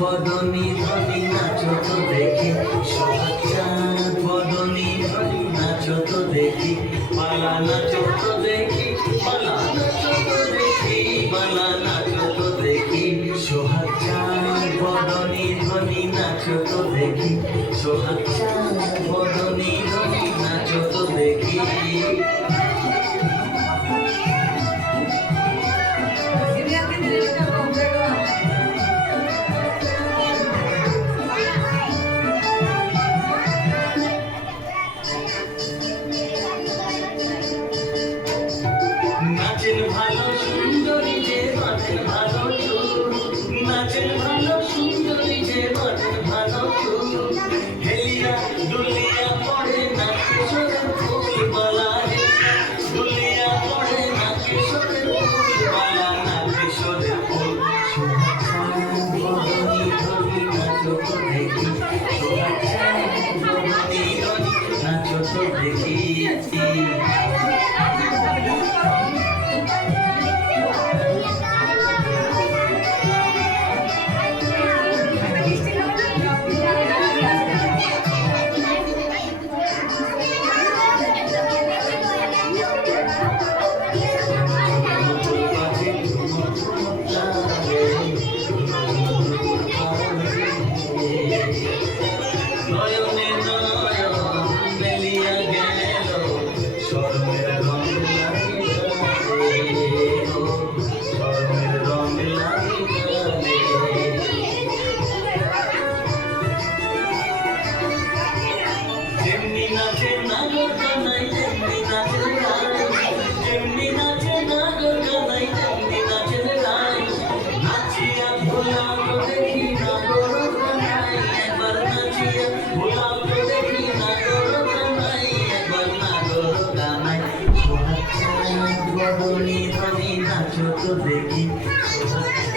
বদনী ধ্বনি নাচো তো দেখি, সোহাগ চাঁদ বদনী ধ্বনি নাচো তো দেখি, পালা নাচো তো দেখি, পালা নাচো তো দেখি, পালা নাচো তো দেখি, সোহাগ চাঁদ বদনী ধ্বনি নাচো তো দেখি, সোহাগ চাঁদ বদনী ধ্বনি নাচো তো দেখি। নাচেন ভালো সুন্দরী যে বাঁধেন ভালো চুল, নাচেন ভালো সুন্দরী যে বাঁধেন ভালো চুল, হেলিয়া দুলিয়া পড়ে নাকে সোরের ফুল বালা, দুলিয়া পড়ে নাকে সোরের ফুল বালা, নাকে সোরের ফুল। সোহাগ চাঁদ বদনী ধ্বনি নাচো তো দেখি, সোহাগ চাঁদ বদনী ধ্বনি নাচো তো দেখি। নয়নে নয়ন মেলিয়া গেল, শরমের রং লাগিয়ে, শরমের রং লাগিয়ে। যেমনি নাচে নাগর কানাই, যেমনি নাচে রাই, যেমনি নাচে নাগর কানাই, যেমনি নাচে রাই, নাচিয়া ভোলাও তো দেখি নাগর কানাই, একবার নাচিয়া ভোলাও তো দেখি নাগর কানাই, একবার নাগর কানাই। সোহাগ চাঁদ বদনী ধ্বনি নাচো তো দেখি, সোহাগ